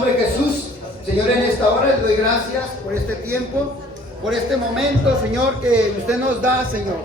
nombre de Jesús, Señor, en esta hora les doy gracias por este tiempo, por este momento, Señor, que usted nos da, Señor,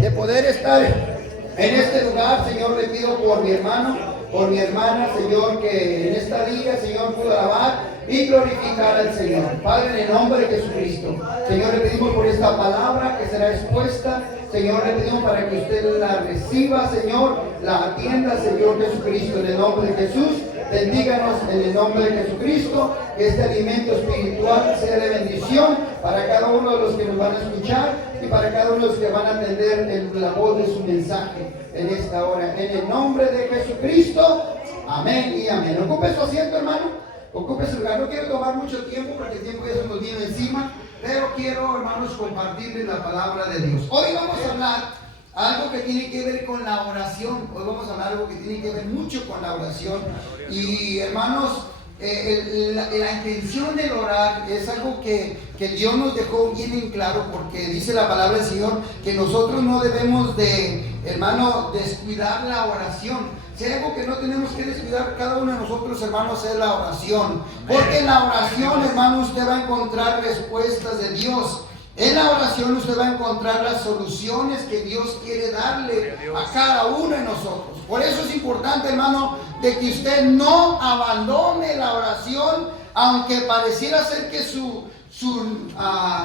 de poder estar en este lugar. Señor, le pido por mi hermano, por mi hermana, Señor, que en esta día, Señor, pueda alabar y glorificar al Señor. Padre, en el nombre de Jesucristo, Señor, le pedimos por esta palabra que será expuesta. Señor, le pedimos para que usted la reciba, Señor, la atienda, Señor Jesucristo, en el nombre de Jesús. Bendíganos en el nombre de Jesucristo, que este alimento espiritual sea de bendición para cada uno de los que nos van a escuchar y para cada uno de los que van a atender la voz de su mensaje en esta hora. En el nombre de Jesucristo, amén y amén. Ocupe su asiento, hermano, ocupe su lugar. No quiero tomar mucho tiempo porque el tiempo ya se nos viene encima, pero quiero, hermanos, compartirles la palabra de Dios. Hoy vamos a hablar algo que tiene que ver con la oración. Hoy vamos a hablar algo que tiene que ver mucho con la oración. Y hermanos, la intención del orar es algo que Dios nos dejó bien en claro, porque dice la palabra del Señor que nosotros no debemos de, hermano, descuidar la oración. Si hay algo que no tenemos que descuidar cada uno de nosotros, hermanos, es la oración. Porque en la oración, hermano, usted va a encontrar respuestas de Dios. En la oración usted va a encontrar las soluciones que Dios quiere darle a cada uno de nosotros. Por eso es importante, hermano, de que usted no abandone la oración, aunque pareciera ser que su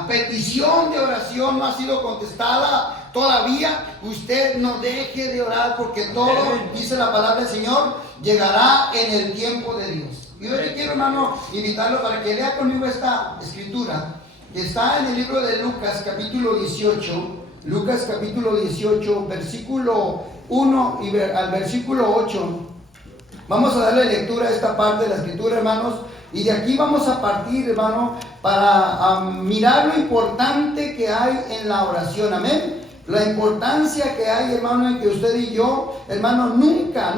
petición de oración no ha sido contestada todavía. Usted no deje de orar, porque todo, dice la palabra del Señor, llegará en el tiempo de Dios. Y hoy le quiero, hermano, invitarlo para que lea conmigo esta escritura. Está en el libro de Lucas, capítulo 18, Lucas capítulo 18, versículo 1 y al versículo 8. Vamos a darle lectura a esta parte de la escritura, hermanos, y de aquí vamos a partir, hermano, para mirar lo importante que hay en la oración, amén. La importancia que hay, hermano, en que usted y yo, hermano, nunca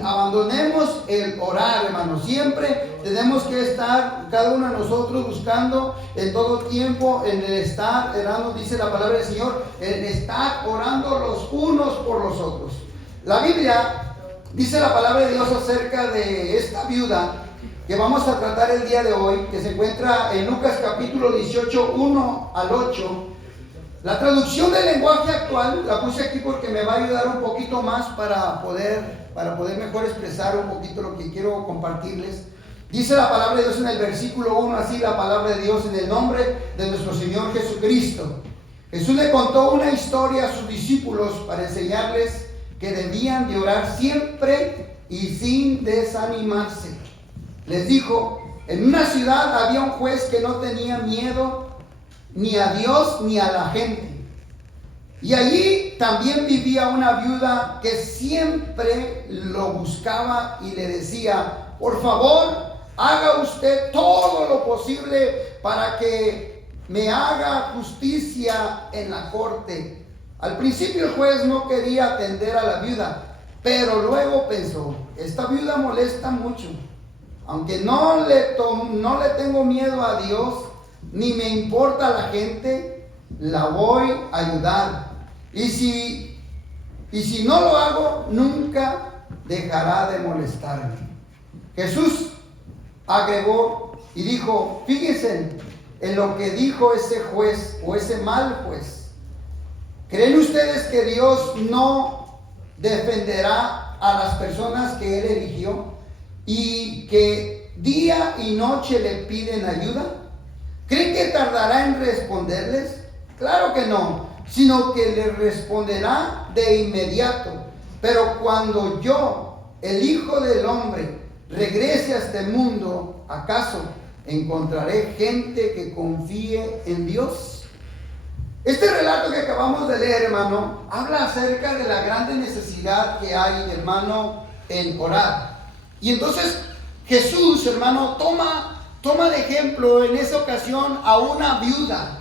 abandonemos el orar, hermano. Siempre tenemos que estar, cada uno de nosotros, buscando en todo tiempo, en el estar, hermano, dice la palabra del Señor, en estar orando los unos por los otros. La Biblia dice la palabra de Dios acerca de esta viuda que vamos a tratar el día de hoy, que se encuentra en Lucas capítulo 18, 1 al 8. La traducción del lenguaje actual la puse aquí porque me va a ayudar un poquito más para poder mejor expresar un poquito lo que quiero compartirles. Dice la palabra de Dios en el versículo 1, así la palabra de Dios: en el nombre de nuestro Señor Jesucristo. Jesús le contó una historia a sus discípulos para enseñarles que debían de orar siempre y sin desanimarse. Les dijo: en una ciudad había un juez que no tenía miedo ni a Dios ni a la gente. Y allí también vivía una viuda que siempre lo buscaba y le decía: por favor, haga usted todo lo posible para que me haga justicia en la corte. Al principio el juez no quería atender a la viuda, pero luego pensó: esta viuda molesta mucho. Aunque no le tengo miedo a Dios, ni me importa la gente, la voy a ayudar. Y si no lo hago, nunca dejará de molestarme. Jesús agregó y dijo: fíjense en lo que dijo ese juez o ese mal juez. ¿Creen ustedes que Dios no defenderá a las personas que Él eligió y que día y noche le piden ayuda? ¿Creen que tardará en responderles? Claro que no, sino que les responderá de inmediato. Pero cuando yo, el Hijo del Hombre, regrese a este mundo, ¿acaso encontraré gente que confíe en Dios? Este relato que acabamos de leer, hermano, habla acerca de la grande necesidad que hay, hermano, en orar. Y entonces Jesús, hermano, toma de ejemplo en esa ocasión a una viuda.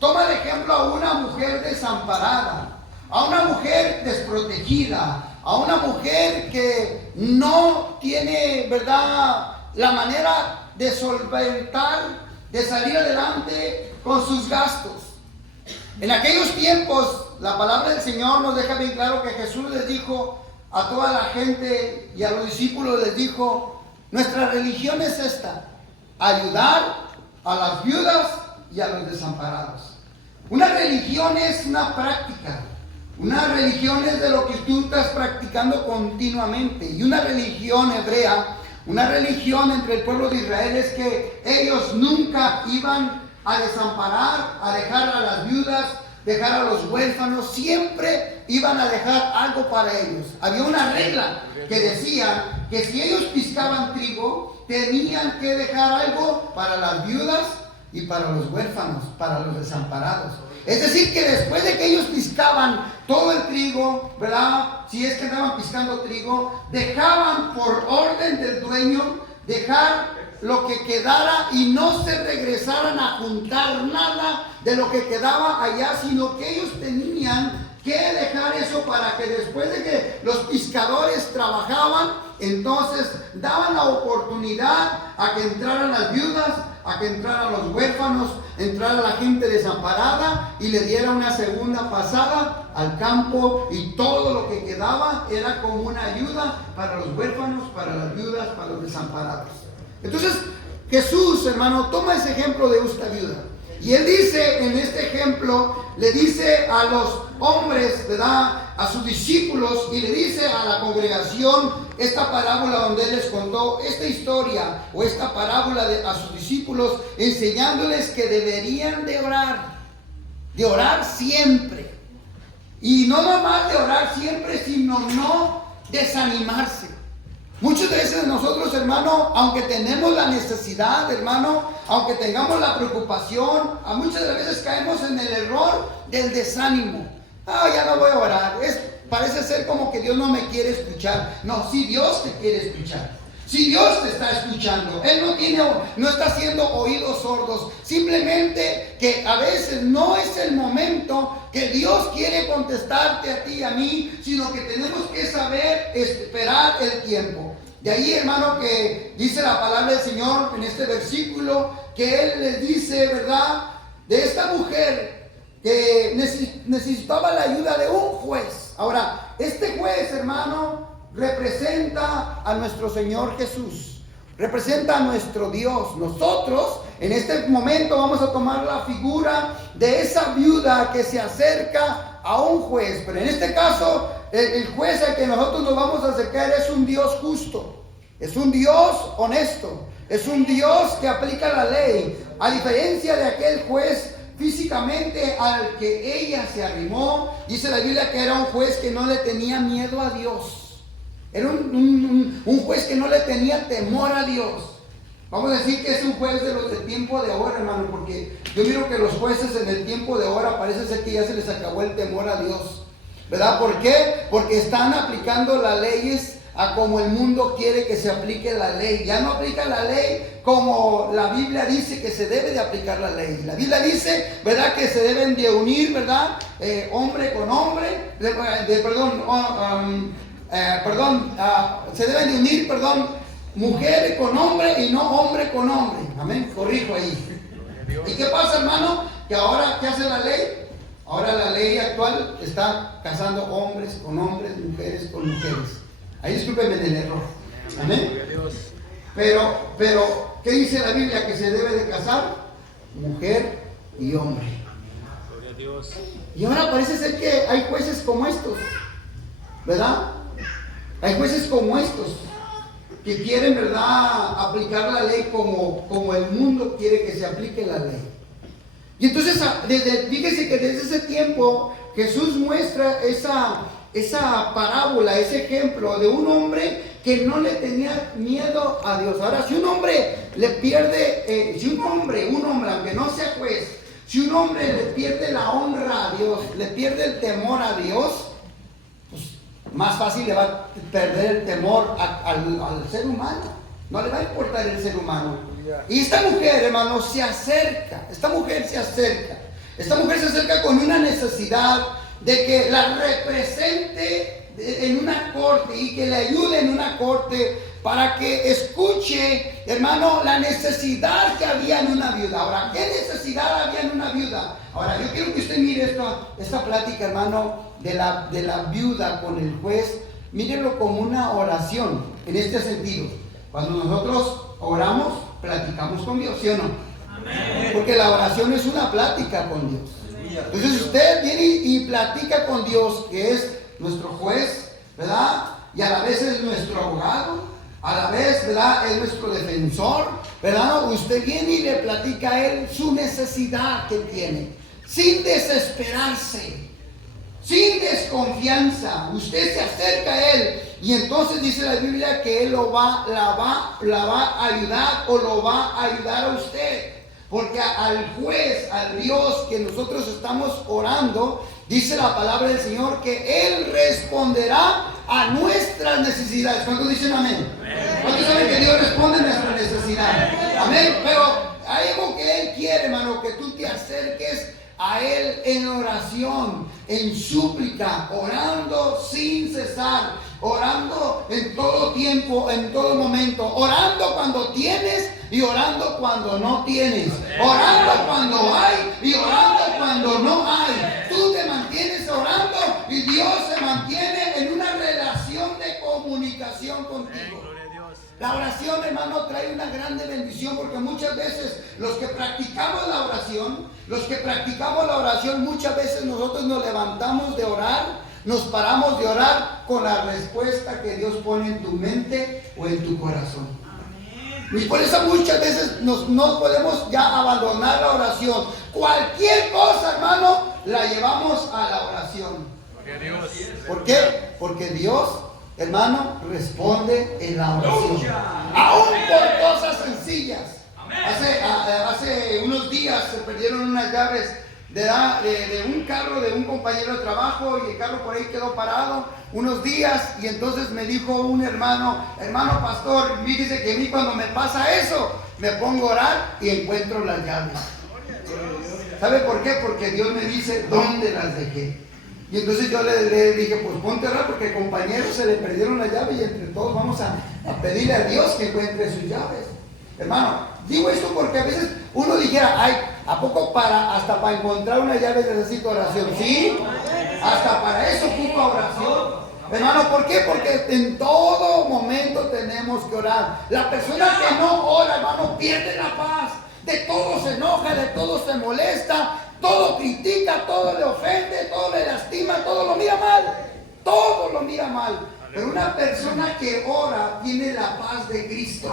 Toma de ejemplo a una mujer desamparada, a una mujer desprotegida, a una mujer que no tiene, ¿verdad?, la manera de solventar, de salir adelante con sus gastos. En aquellos tiempos, la palabra del Señor nos deja bien claro que Jesús les dijo a toda la gente y a los discípulos, les dijo: Nuestra religión es esta: ayudar a las viudas y a los desamparados. Una religión es una práctica. Una religión es de lo que tú estás practicando continuamente. Y una religión hebrea, una religión entre el pueblo de Israel, es que ellos nunca iban a desamparar, a dejar a las viudas, dejar a los huérfanos. Siempre iban a dejar algo para ellos. Había una regla que decía que si ellos piscaban trigo, tenían que dejar algo para las viudas y para los huérfanos, para los desamparados. Es decir, que después de que ellos piscaban todo el trigo, ¿verdad? Si es que andaban piscando trigo, dejaban por orden del dueño, dejar lo que quedara y no se regresaran a juntar nada de lo que quedaba allá, sino que ellos tenían que dejar eso para que después de que los pescadores trabajaban, entonces daban la oportunidad a que entraran las viudas, a que entraran los huérfanos, entrara la gente desamparada y le diera una segunda pasada al campo, y todo lo que quedaba era como una ayuda para los huérfanos, para las viudas, para los desamparados. Entonces Jesús, hermano, toma ese ejemplo de esta viuda, y él dice en este ejemplo, le dice a los hombres, ¿verdad?, a sus discípulos, y le dice a la congregación esta parábola donde él les contó esta historia o esta parábola a sus discípulos, enseñándoles que deberían de orar siempre, y no nomás de orar siempre, sino no desanimarse. Muchas veces nosotros, hermano, aunque tenemos la necesidad, hermano, aunque tengamos la preocupación, a muchas veces caemos en el error del desánimo. Ya no voy a orar. Parece ser como que Dios no me quiere escuchar. No, si Dios te quiere escuchar. Si Dios te está escuchando, Él no está haciendo oídos sordos. Simplemente que a veces no es el momento que Dios quiere contestarte a ti y a mí, sino que tenemos que saber esperar el tiempo. De ahí, hermano, que dice la palabra del Señor en este versículo, que Él les dice, ¿verdad?, de esta mujer que necesitaba la ayuda de un juez. Ahora, este juez, hermano, representa a nuestro Señor Jesús, representa a nuestro Dios. Nosotros en este momento vamos a tomar la figura de esa viuda que se acerca a un juez, pero en este caso el juez al que nosotros nos vamos a acercar es un Dios justo, es un Dios honesto, es un Dios que aplica la ley, a diferencia de aquel juez físicamente al que ella se arrimó. Dice la Biblia que era un juez que no le tenía miedo a Dios. Era un juez que no le tenía temor a Dios. Vamos a decir que es un juez de los de tiempo de ahora, hermano, porque yo miro que los jueces en el tiempo de ahora parece ser que ya se les acabó el temor a Dios, ¿verdad? ¿Por qué? Porque están aplicando las leyes a como el mundo quiere que se aplique la ley. Ya no aplican la ley como la Biblia dice que se debe de aplicar la ley. La Biblia dice, ¿verdad?, que se deben de unir, ¿verdad?, hombre con hombre, se deben de unir, mujer con hombre y no hombre con hombre. Amén, corrijo ahí. ¿Y qué pasa, hermano? Que ahora, ¿qué hace la ley? Ahora la ley actual está casando hombres con hombres, mujeres con mujeres. Ahí discúlpenme del error. Amén. Pero, ¿qué dice la Biblia? Que se debe de casar mujer y hombre. Y ahora parece ser que hay jueces como estos, ¿verdad? Hay jueces como estos que quieren, ¿verdad?, aplicar la ley como el mundo quiere que se aplique la ley. Y entonces, fíjese que desde ese tiempo Jesús muestra esa parábola, ese ejemplo de un hombre que no le tenía miedo a Dios. Ahora, si un hombre le pierde, un hombre, aunque no sea juez, si un hombre le pierde la honra a Dios, le pierde el temor a Dios, pues más fácil le va a perder el temor al ser humano. No le va a importar el ser humano. Y esta mujer, hermano, se acerca. Esta mujer se acerca con una necesidad de que la represente en una corte y que le ayude en una corte para que escuche, hermano, la necesidad que había en una viuda. Ahora, ¿qué necesidad había en una viuda? Ahora, yo quiero que usted mire esta plática, hermano, de la viuda con el juez. Mírenlo como una oración en este sentido. Cuando nosotros oramos, platicamos con Dios, ¿sí o no? Porque la oración es una plática con Dios. Entonces usted viene y platica con Dios, que es nuestro juez, ¿verdad? Y a la vez es nuestro abogado, a la vez, ¿verdad?, es nuestro defensor, ¿verdad? Usted viene y le platica a Él su necesidad que tiene, sin desesperarse, sin desconfianza. Usted se acerca a Él y entonces dice la Biblia que Él la va a ayudar o lo va a ayudar a usted. Porque al juez, al Dios que nosotros estamos orando, dice la palabra del Señor que Él responderá a nuestras necesidades. ¿Cuántos dicen amén? ¿Cuántos saben que Dios responde a nuestras necesidades? Amén. Pero hay algo que Él quiere, hermano, que tú te acerques a Él en oración, en súplica, orando sin cesar, orando en todo tiempo, en todo momento, orando cuando tienes y orando cuando no tienes, orando cuando hay y orando cuando no hay. Tú te mantienes orando y Dios se mantiene en una relación de comunicación contigo. La oración, hermano, trae una grande bendición, porque muchas veces los que practicamos la oración, muchas veces nosotros nos levantamos de orar, nos paramos de orar con la respuesta que Dios pone en tu mente o en tu corazón. Y por eso muchas veces no podemos ya abandonar la oración. Cualquier cosa, hermano, la llevamos a la oración. ¿Por qué? Porque Dios, hermano, responde en la oración, aún por cosas sencillas. Hace unos días se perdieron unas llaves de un carro de un compañero de trabajo, y el carro por ahí quedó parado unos días, y entonces me dijo un hermano pastor, fíjese que a mí cuando me pasa eso, me pongo a orar y encuentro las llaves. ¿Sabe por qué? Porque Dios me dice dónde las dejé. Y entonces yo le dije, pues ponte a orar, porque al compañero se le perdieron las llaves y entre todos vamos a pedirle a Dios que encuentre sus llaves. Hermano, digo esto porque a veces uno dijera, ay, ¿a poco hasta para encontrar una llave necesito oración? Sí, hasta para eso ocupa oración. Hermano, ¿por qué? Porque en todo momento tenemos que orar. La persona que no ora, hermano, pierde la paz. De todo se enoja, de todo se molesta, todo critica, todo le ofende, todo le lastima, todo lo mira mal. Todo lo mira mal. Pero una persona que ora tiene la paz de Cristo.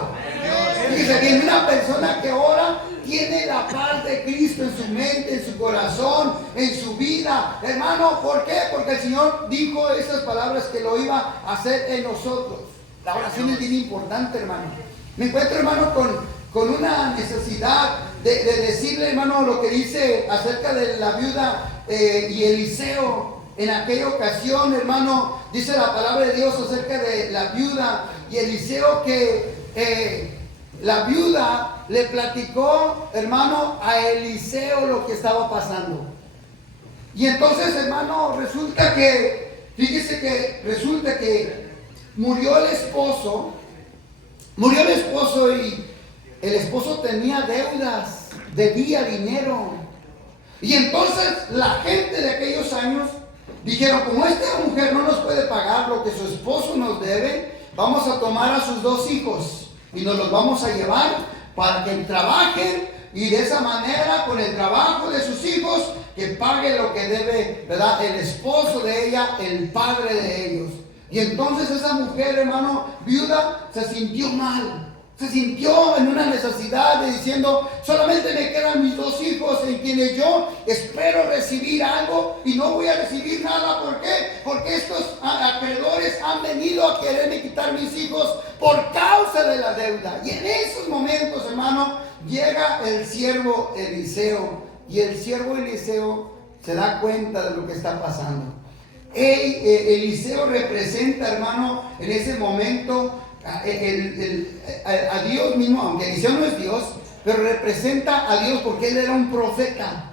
Fíjese bien, una persona que ora tiene la paz de Cristo en su mente, en su corazón, en su vida. Hermano, ¿por qué? Porque el Señor dijo esas palabras que lo iba a hacer en nosotros. La oración es bien importante, hermano. Me encuentro, hermano, con una necesidad de decirle, hermano, lo que dice acerca de la viuda y Eliseo. En aquella ocasión, hermano, dice la palabra de Dios acerca de la viuda y Eliseo, que la viuda le platicó, hermano, a Eliseo lo que estaba pasando. Y entonces, hermano, resulta que murió el esposo y el esposo tenía deudas, debía dinero. Y entonces la gente de aquellos años dijeron, como esta mujer no nos puede pagar lo que su esposo nos debe, vamos a tomar a sus 2 hijos y nos los vamos a llevar para que trabajen, y de esa manera, con el trabajo de sus hijos, que pague lo que debe, ¿verdad?, el esposo de ella, el padre de ellos. Y entonces esa mujer, hermano, viuda, se sintió mal. Se sintió en una necesidad de diciendo, solamente me quedan mis 2 hijos en quienes yo espero recibir algo y no voy a recibir nada. ¿Por qué? Porque estos acreedores han venido a quererme quitar mis hijos por causa de la deuda. Y en esos momentos, hermano, llega el siervo Eliseo, y el siervo Eliseo se da cuenta de lo que está pasando. Eliseo representa, hermano, en ese momento a Dios mismo, aunque Eliseo no es Dios, pero representa a Dios porque él era un profeta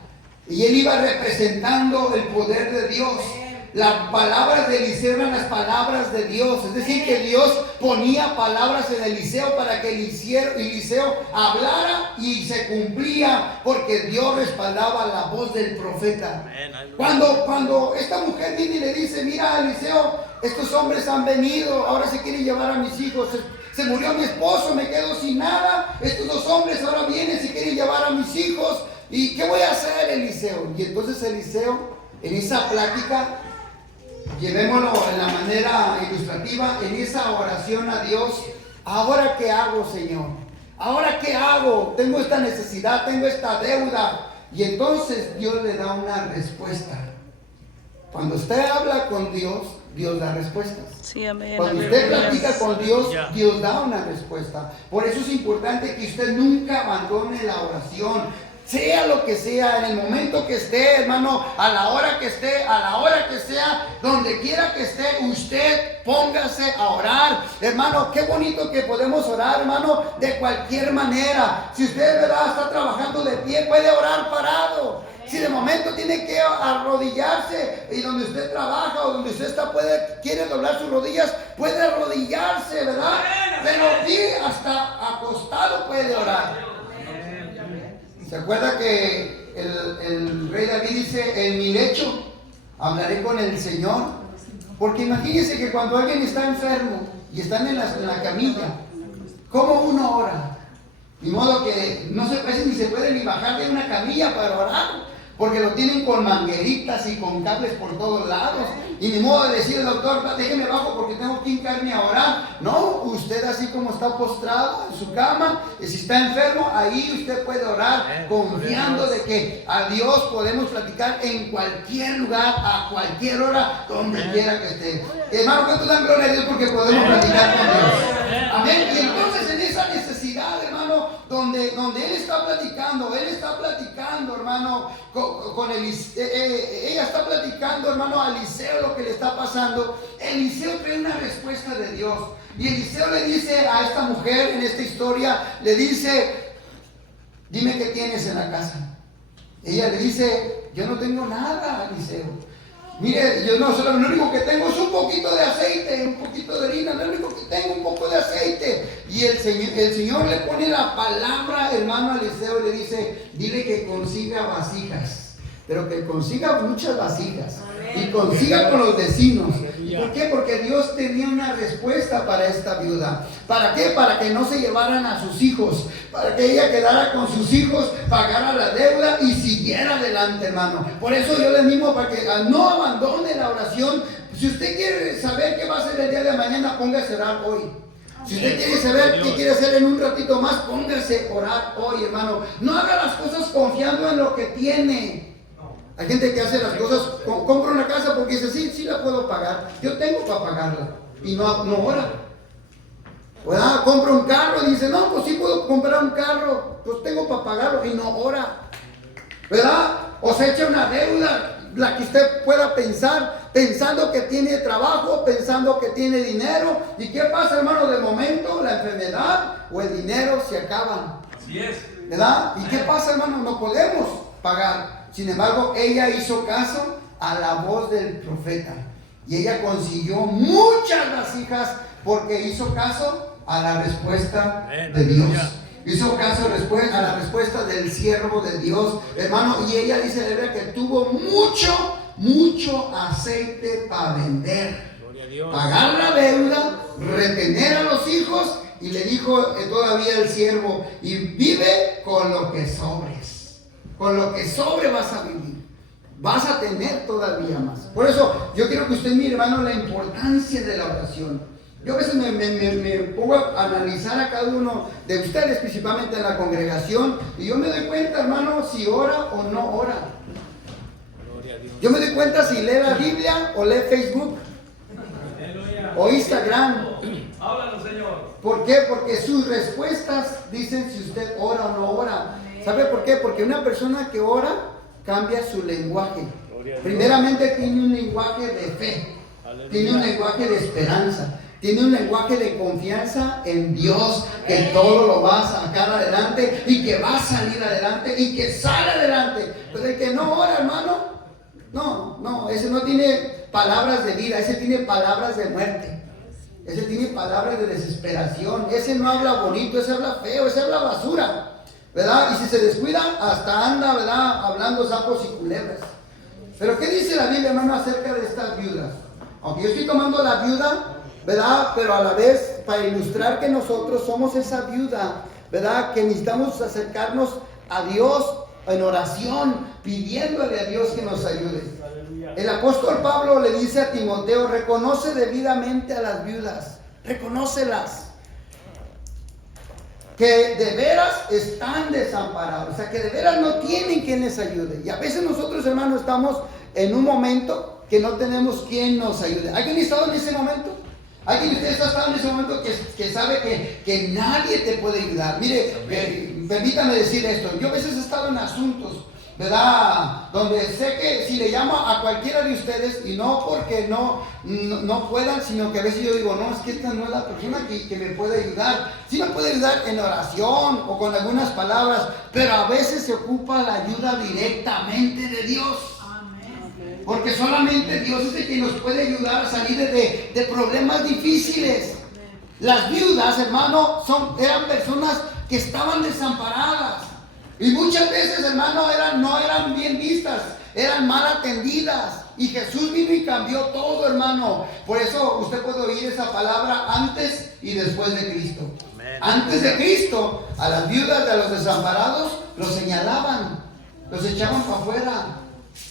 y él iba representando el poder de Dios. Las palabras de Eliseo eran las palabras de Dios, es decir, que Dios ponía palabras en Eliseo para que Eliseo hablara, y se cumplía porque Dios respaldaba la voz del profeta. Cuando esta mujer viene y le dice, mira, Eliseo, estos hombres han venido, ahora se quieren llevar a mis hijos, se murió mi esposo, me quedo sin nada, estos dos hombres ahora vienen, se quieren llevar a mis hijos, ¿y qué voy a hacer, Eliseo? Y entonces Eliseo, en esa plática, llevémoslo en la manera ilustrativa, en esa oración a Dios, ¿ahora qué hago, Señor? ¿Ahora qué hago? Tengo esta necesidad, tengo esta deuda. Y entonces Dios le da una respuesta. Cuando usted habla con Dios, Dios da respuestas. Sí, amén. Cuando usted platica con Dios, Dios da una respuesta. Por eso es importante que usted nunca abandone la oración. Sea lo que sea, en el momento que esté, hermano, a la hora que esté, a la hora que sea, donde quiera que esté, usted póngase a orar. Hermano, qué bonito que podemos orar, hermano, de cualquier manera. Si usted, ¿verdad?, está trabajando de pie, puede orar parado. Si de momento tiene que arrodillarse y donde usted trabaja o donde usted está quiere doblar sus rodillas, puede arrodillarse, ¿verdad? Pero sí, hasta acostado puede orar. ¿Se acuerda que el rey David dice, en mi lecho hablaré con el Señor? Porque imagínense que cuando alguien está enfermo y están en la camilla, ¿cómo uno ora? De modo que no se parece ni se puede ni bajar de una camilla para orar, porque lo tienen con mangueritas y con cables por todos lados. Y ni modo de decir, doctor, déjeme bajo porque tengo que hincarme a orar. No, usted así como está postrado en su cama, y si está enfermo, ahí usted puede orar, confiando de que a Dios podemos platicar en cualquier lugar, a cualquier hora, donde quiera que esté. Hermano, ¿cuántos dan gloria a Dios porque podemos platicar con Dios? Amén. Y entonces en esa necesidad, hermano, donde él está platicando, hermano, con Eliseo, ella está platicando, hermano, a Eliseo lo que le está pasando. Eliseo trae una respuesta de Dios. Y Eliseo le dice a esta mujer en esta historia, le dice, dime qué tienes en la casa. Ella le dice, yo no tengo nada, Eliseo. Mire, yo no, solo lo único que tengo es un poquito de aceite, un poquito de harina, lo único que tengo, un poco de aceite. Y el Señor le pone la palabra, hermano, a Eliseo, le dice, dile que consiga vasijas, pero que consiga muchas vasijas. Y consiga con los vecinos. ¿Y por qué? Porque Dios tenía una respuesta para esta viuda. ¿Para qué? Para que no se llevaran a sus hijos, para que ella quedara con sus hijos, pagara la deuda y siguiera adelante, hermano. Por eso yo le animo para que no abandone la oración. Si usted quiere saber qué va a hacer el día de mañana, póngase a orar hoy. Si usted quiere saber qué quiere hacer en un ratito más, póngase a orar hoy, hermano. No haga las cosas confiando en lo que tiene. Hay gente que hace las cosas, compra una casa porque dice, sí la puedo pagar, yo tengo para pagarla, y no ora. ¿Verdad? Compra un carro y dice, no, pues sí puedo comprar un carro, pues tengo para pagarlo, y no ora. ¿Verdad? O se echa una deuda, la que usted pueda pensar, pensando que tiene trabajo, pensando que tiene dinero. ¿Y qué pasa, hermano? De momento la enfermedad o el dinero se acaban. Así es. ¿Verdad? ¿Y qué pasa, hermano? No podemos pagar. Sin embargo, ella hizo caso a la voz del profeta. Y ella consiguió muchas vasijas porque hizo caso a la respuesta de Dios. Hizo caso a la respuesta del siervo de Dios, hermano. Y ella dice la Biblia que tuvo mucho aceite para vender. Pagar la deuda, retener a los hijos. Y le dijo todavía el siervo, y vive con lo que sobres. Con lo que sobre vas a vivir. Vas a tener todavía más. Por eso yo quiero que usted mire, hermano, la importancia de la oración. Yo a veces me pongo a analizar a cada uno de ustedes, principalmente en la congregación, y yo me doy cuenta, hermano, si ora o no ora. Yo me doy cuenta si lee la Biblia o lee Facebook o Instagram. Háblanos, Señor. ¿Por qué? Porque sus respuestas dicen si usted ora o no ora. ¿Sabe por qué? Porque una persona que ora cambia su lenguaje. Primeramente tiene un lenguaje de fe, tiene un lenguaje de esperanza, tiene un lenguaje de confianza en Dios, que todo lo va a sacar adelante y que va a salir adelante y que sale adelante. Pero el que no ora, hermano, no, ese no tiene palabras de vida, ese tiene palabras de muerte. Ese tiene palabras de desesperación, ese no habla bonito, ese habla feo, ese habla basura. ¿Verdad? Y si se descuida, hasta anda, ¿verdad?, hablando sapos y culebras. Pero ¿qué dice la Biblia, hermano, acerca de estas viudas? Aunque yo estoy tomando la viuda, ¿verdad? Pero a la vez, para ilustrar que nosotros somos esa viuda, ¿verdad? Que necesitamos acercarnos a Dios en oración, pidiéndole a Dios que nos ayude. El apóstol Pablo le dice a Timoteo: reconoce debidamente a las viudas, reconócelas, que de veras están desamparados, o sea, que de veras no tienen quien les ayude. Y a veces nosotros, hermanos, estamos en un momento que no tenemos quien nos ayude. ¿Alguien ha estado en ese momento? ¿Alguien de ustedes ha estado en ese momento que sabe que nadie te puede ayudar? Mire, permítame decir esto. Yo a veces he estado en asuntos, ¿verdad? Donde sé que si le llamo a cualquiera de ustedes, y no porque no puedan, sino que a veces yo digo, no, es que esta no es la persona que me puede ayudar. Sí me puede ayudar en oración o con algunas palabras, pero a veces se ocupa la ayuda directamente de Dios. Porque solamente Dios es el que nos puede ayudar a salir de problemas difíciles. Las viudas, hermano, eran personas que estaban desamparadas. Y muchas veces, hermano, no eran bien vistas, eran mal atendidas. Y Jesús vino y cambió todo, hermano. Por eso usted puede oír esa palabra antes y después de Cristo. Amén. Antes de Cristo, a las viudas de los desamparados los señalaban, los echaban para afuera.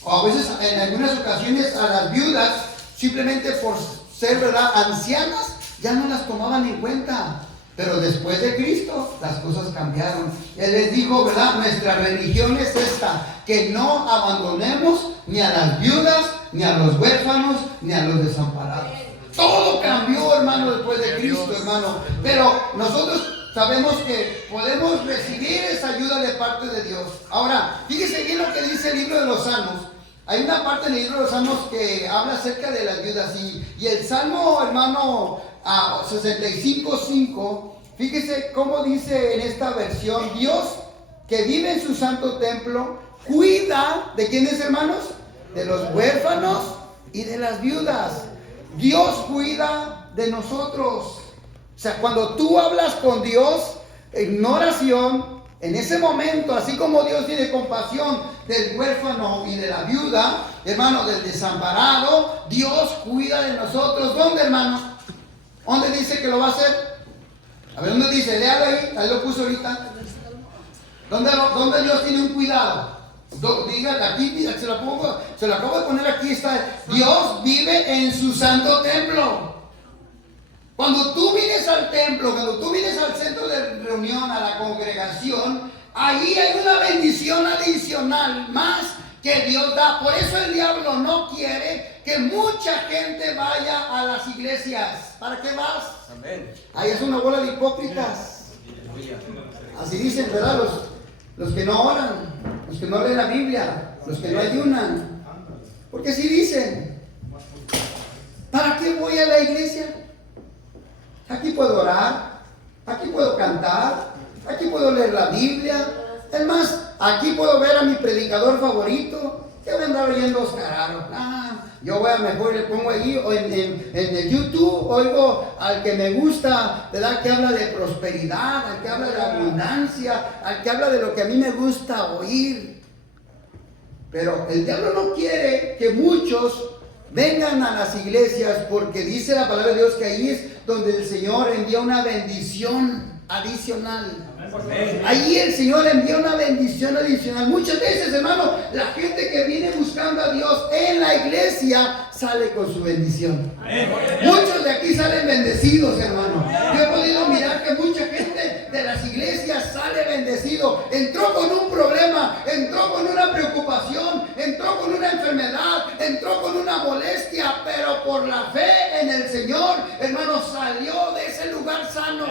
O a veces, en algunas ocasiones, a las viudas, simplemente por ser, ¿verdad?, ancianas, ya no las tomaban en cuenta. Pero después de Cristo, las cosas cambiaron. Él les dijo, ¿verdad?, nuestra religión es esta: que no abandonemos ni a las viudas, ni a los huérfanos, ni a los desamparados. Todo cambió, hermano, después de Cristo, hermano. Pero nosotros sabemos que podemos recibir esa ayuda de parte de Dios. Ahora, fíjese bien lo que dice el libro de los Salmos. Hay una parte en el libro de los Salmos que habla acerca de las viudas. Y el Salmo, hermano, 65:5, fíjese cómo dice en esta versión: Dios, que vive en su santo templo, cuida ¿de quiénes, hermanos? De los huérfanos y de las viudas. Dios cuida de nosotros. O sea, cuando tú hablas con Dios en oración, en ese momento, así como Dios tiene compasión del huérfano y de la viuda, hermano, del desamparado, Dios cuida de nosotros. ¿Dónde, hermano? ¿Dónde dice que lo va a hacer? A ver, ¿dónde dice? Léalo ahí lo puso ahorita. ¿Dónde Dios tiene un cuidado? Diga, aquí se lo acabo de poner, aquí está. Dios vive en su santo templo. Cuando tú vienes al templo, cuando tú vienes al centro de reunión, a la congregación, ahí hay una bendición adicional más que Dios da. Por eso el diablo no quiere que mucha gente vaya a las iglesias. ¿Para qué vas? Amén. Ahí es una bola de hipócritas. Así dicen, ¿verdad? Los que no oran, los que no leen la Biblia, los que no ayunan. Porque así dicen: ¿para qué voy a la iglesia? Aquí puedo orar, aquí puedo cantar, aquí puedo leer la Biblia. Es más, aquí puedo ver a mi predicador favorito. ¿Qué voy a andar oyendo Oscar Aro? Yo voy a mejor le pongo ahí, o en el YouTube oigo al que me gusta, ¿verdad?, que habla de prosperidad, al que habla de abundancia, al que habla de lo que a mí me gusta oír. Pero el diablo no quiere que muchos vengan a las iglesias, porque dice la palabra de Dios que ahí es donde el Señor envía una bendición adicional. Ahí el Señor envía una bendición adicional. Muchas veces, hermano, la gente que viene buscando a Dios en la iglesia sale con su bendición. Muchos de aquí salen bendecidos, hermano. Yo he podido mirar que mucha gente de las iglesias sale bendecido. Entró con un problema, entró con una preocupación, entró con una enfermedad, entró con una molestia, pero por la fe en el Señor, hermano, salió de ese lugar sano.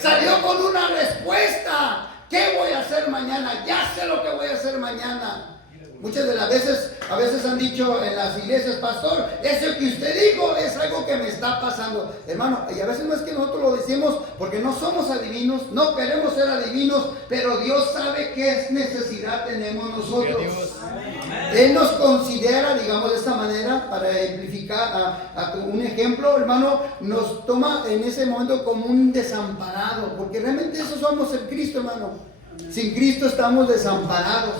Salió con una respuesta. ¿Qué voy a hacer mañana? Ya sé lo que voy a hacer mañana. Muchas de las veces, a veces han dicho en las iglesias: pastor, eso que usted dijo es algo que me está pasando. Hermano, y a veces no es que nosotros lo decimos porque no somos adivinos, no queremos ser adivinos, pero Dios sabe qué necesidad tenemos nosotros. Él nos considera, digamos de esta manera, para ejemplificar un ejemplo, hermano, nos toma en ese momento como un desamparado, porque realmente eso somos en Cristo, hermano. Sin Cristo estamos desamparados.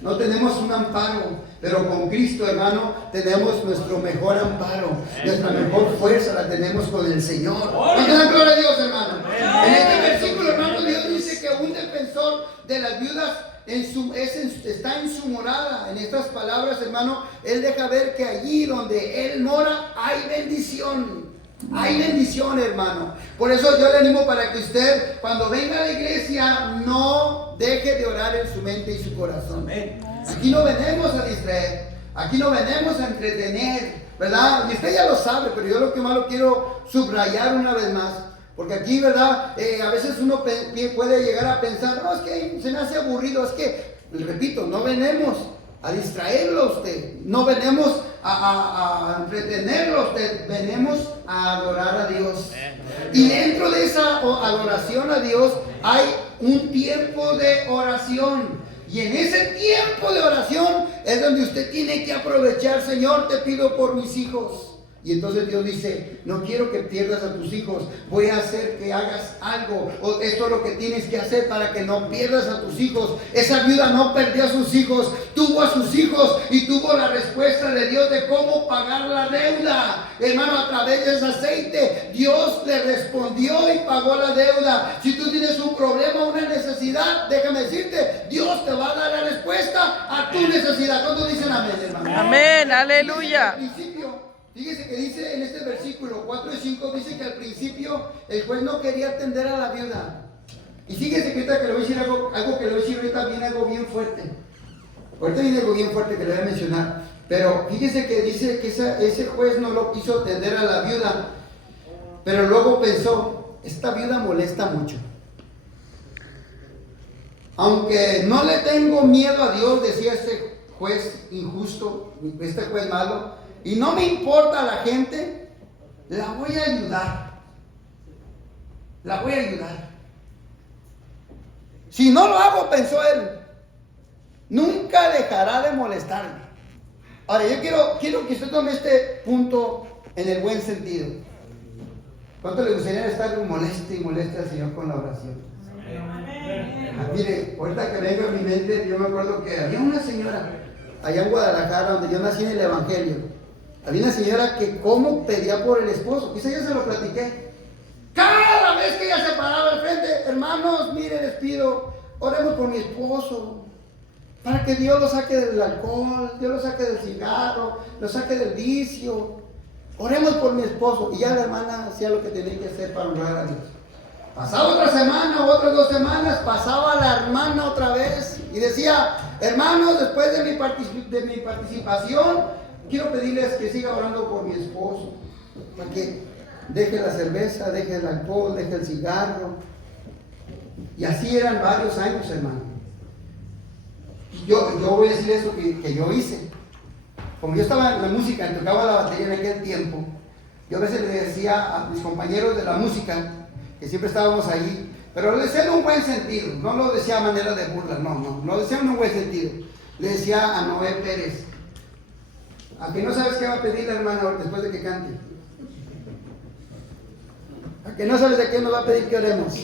No tenemos un amparo, pero con Cristo, hermano, tenemos nuestro mejor amparo. Nuestra mejor fuerza la tenemos con el Señor. ¿Cuánto dan gloria a Dios, hermano? En este versículo, hermano, Dios dice que un defensor de las viudas está en su morada. En estas palabras, hermano, Él deja ver que allí donde Él mora hay bendición. Hay bendición, hermano. Por eso yo le animo para que usted, cuando venga a la iglesia, no deje de orar en su mente y su corazón. Aquí no venimos a distraer, aquí no venimos a entretener, ¿verdad? Y usted ya lo sabe, pero yo lo que más lo quiero subrayar una vez más. Porque aquí, ¿verdad? A veces uno puede llegar a pensar, no, es que se me hace aburrido, es que, repito, no venimos a distraerlo a usted, no venimos a entretenerlo a usted, venimos a adorar a Dios. Y dentro de esa adoración a Dios hay un tiempo de oración. Y en ese tiempo de oración es donde usted tiene que aprovechar. Señor, te pido por mis hijos. Y entonces Dios dice, no quiero que pierdas a tus hijos, voy a hacer que hagas algo, o esto es lo que tienes que hacer para que no pierdas a tus hijos. Esa viuda no perdió a sus hijos, tuvo a sus hijos y tuvo la respuesta de Dios de cómo pagar la deuda. Hermano, a través de ese aceite, Dios le respondió y pagó la deuda. Si tú tienes un problema, una necesidad, déjame decirte, Dios te va a dar la respuesta a tu necesidad. ¿Cuántos dicen amén, hermano? Amén, aleluya. Fíjese que dice en este versículo 4 y 5, dice que al principio el juez no quería atender a la viuda. Y fíjese que ahorita que le voy a decir algo que le voy a decir ahorita viene algo bien fuerte. Ahorita viene algo bien fuerte que le voy a mencionar. Pero fíjese que dice que ese juez no lo quiso atender a la viuda. Pero luego pensó, esta viuda molesta mucho. Aunque no le tengo miedo a Dios, decía este juez injusto, este juez malo, y no me importa la gente, la voy a ayudar. La voy a ayudar. Si no lo hago, pensó él, nunca dejará de molestarme. Ahora, yo quiero que usted tome este punto en el buen sentido. ¿Cuánto le gustaría estar moleste y moleste al Señor con la oración? Mire, ahorita que vengo a mi mente, yo me acuerdo que había una señora allá en Guadalajara, donde yo nací en el Evangelio. Había una señora que como pedía por el esposo, quizá yo se lo platiqué. Cada vez que ella se paraba al frente, hermanos, miren, les pido, oremos por mi esposo, para que Dios lo saque del alcohol, Dios lo saque del cigarro, lo saque del vicio. Oremos por mi esposo. Y ya la hermana hacía lo que tenía que hacer para honrar a Dios. Pasaba otra semana, otras 2 semanas, pasaba la hermana otra vez y decía, hermanos, después de mi participación, quiero pedirles que siga orando por mi esposo, para que deje la cerveza, deje el alcohol, deje el cigarro. Y así eran varios años, hermano. Yo voy a decir eso que yo hice. Como yo estaba en la música, tocaba la batería en aquel tiempo, yo a veces le decía a mis compañeros de la música, que siempre estábamos ahí, pero lo decía en un buen sentido, no lo decía a manera de burla, no, lo decía en un buen sentido. Le decía a Noé Pérez, ¿a que no sabes qué va a pedir la hermana después de que cante? ¿A que no sabes de qué nos va a pedir que oremos?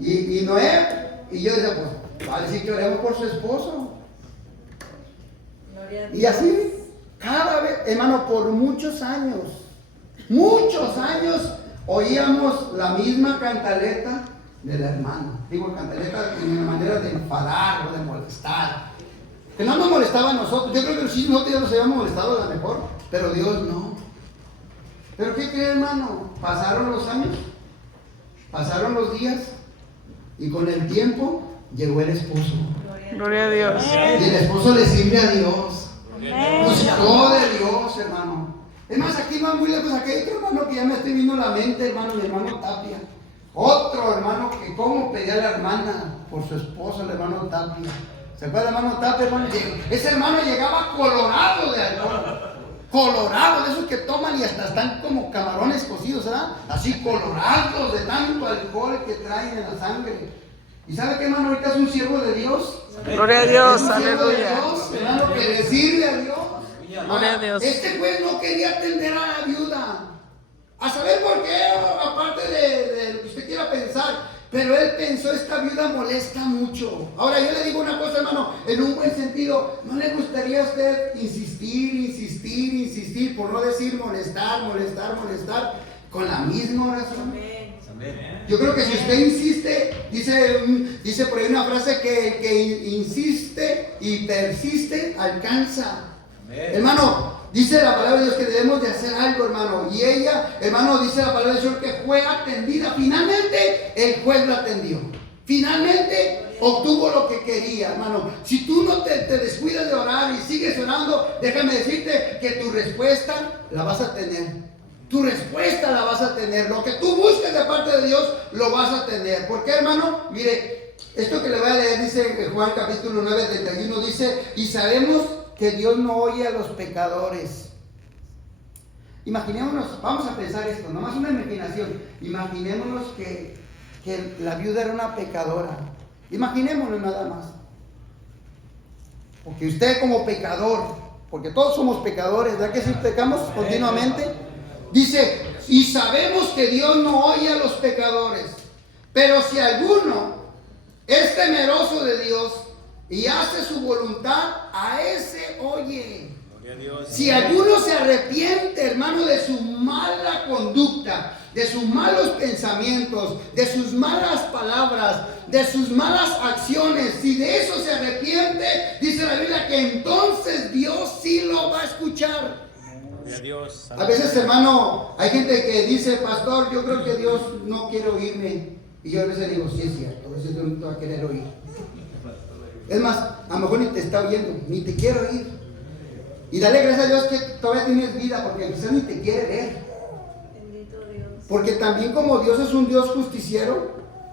Y Noé, y yo decía, pues, va a decir que oremos por su esposo. Y así, cada vez, hermano, por muchos años, oíamos la misma cantaleta de la hermana. Digo, cantaleta en una manera de enfadar o de molestar. Que no nos molestaba a nosotros. Yo creo que sí, nosotros ya nos habíamos molestado a lo mejor, pero Dios no. ¿Pero qué cree, hermano? Pasaron los años, pasaron los días, y con el tiempo llegó el esposo. Gloria a Dios. Y el esposo le sirve a Dios. Buscó de Dios, hermano. Es más, aquí no es muy lejos, aquí hay otro hermano que ya me estoy viendo la mente, hermano, mi hermano Tapia. Otro hermano que cómo pedía a la hermana por su esposo, el hermano Tapia. ¿Se acuerda, hermano Tapia, hermano? Ese hermano llegaba colorado de alcohol. Colorado, de esos que toman y hasta están como camarones cocidos, ¿verdad? Así colorados de tanto alcohol que traen en la sangre. ¿Y sabe qué, hermano? Ahorita es un siervo de Dios. Gloria a Dios, Es un siervo de aleluya. Dios, hermano, que le sirve a Dios. Gloria a Dios. Este juez no quería atender a la viuda. A saber por qué, aparte de lo que usted quiera pensar, Pero él pensó, esta viuda molesta mucho. Ahora yo le digo una cosa, hermano, en un buen sentido, ¿no le gustaría a usted insistir, por no decir molestar, con la misma oración? Yo creo que si usted insiste, dice por ahí una frase que insiste y persiste, alcanza. Hermano, dice la palabra de Dios que debemos de hacer algo, hermano. Y ella, hermano, dice la palabra de Dios que fue atendida. Finalmente, el juez la atendió. Finalmente, obtuvo lo que quería, hermano. Si tú no te descuidas de orar y sigues orando, déjame decirte que tu respuesta la vas a tener. Tu respuesta la vas a tener. Lo que tú busques de parte de Dios, lo vas a tener. ¿Por qué, hermano? Mire, esto que le voy a leer, dice en Juan capítulo 9, 31, dice, y sabemos que Dios no oye a los pecadores. Imaginémonos, vamos a pensar esto, nomás una imaginación. Imaginémonos que la viuda era una pecadora. Imaginémonos nada más. Porque usted como pecador, porque todos somos pecadores, ¿verdad que si pecamos continuamente? Dice, y sabemos que Dios no oye a los pecadores, pero si alguno es temeroso de Dios y hace su voluntad, a ese oye. Si alguno se arrepiente, hermano, de su mala conducta, de sus malos pensamientos, de sus malas palabras, de sus malas acciones, si de eso se arrepiente, dice la Biblia que entonces Dios sí lo va a escuchar. A veces, hermano, hay gente que dice, pastor, yo creo que Dios no quiere oírme. Y yo a veces digo, sí es cierto, a veces Dios no te va a querer oír. Es más, a lo mejor ni te está oyendo, ni te quiere oír. Y dale gracias a Dios que todavía tienes vida, porque quizás ni te quiere ver. Porque también como Dios es un Dios justiciero,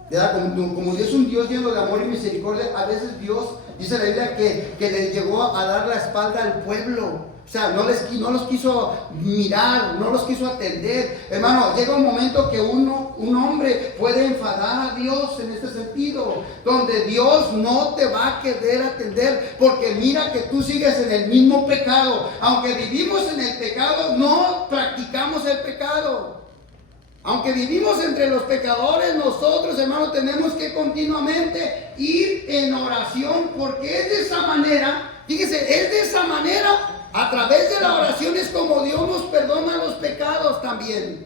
¿verdad? Como Dios es un Dios lleno de amor y misericordia, a veces Dios, dice la Biblia, que le llegó a dar la espalda al pueblo. O sea, no los quiso mirar, no los quiso atender. Hermano, llega un momento que un hombre puede enfadar a Dios en este sentido, donde Dios no te va a querer atender, porque mira que tú sigues en el mismo pecado. Aunque vivimos en el pecado, no practicamos el pecado. Aunque vivimos entre los pecadores, nosotros, hermano, tenemos que continuamente ir en oración, porque es de esa manera, fíjese, es de esa manera. A través de la oración es como Dios nos perdona los pecados también.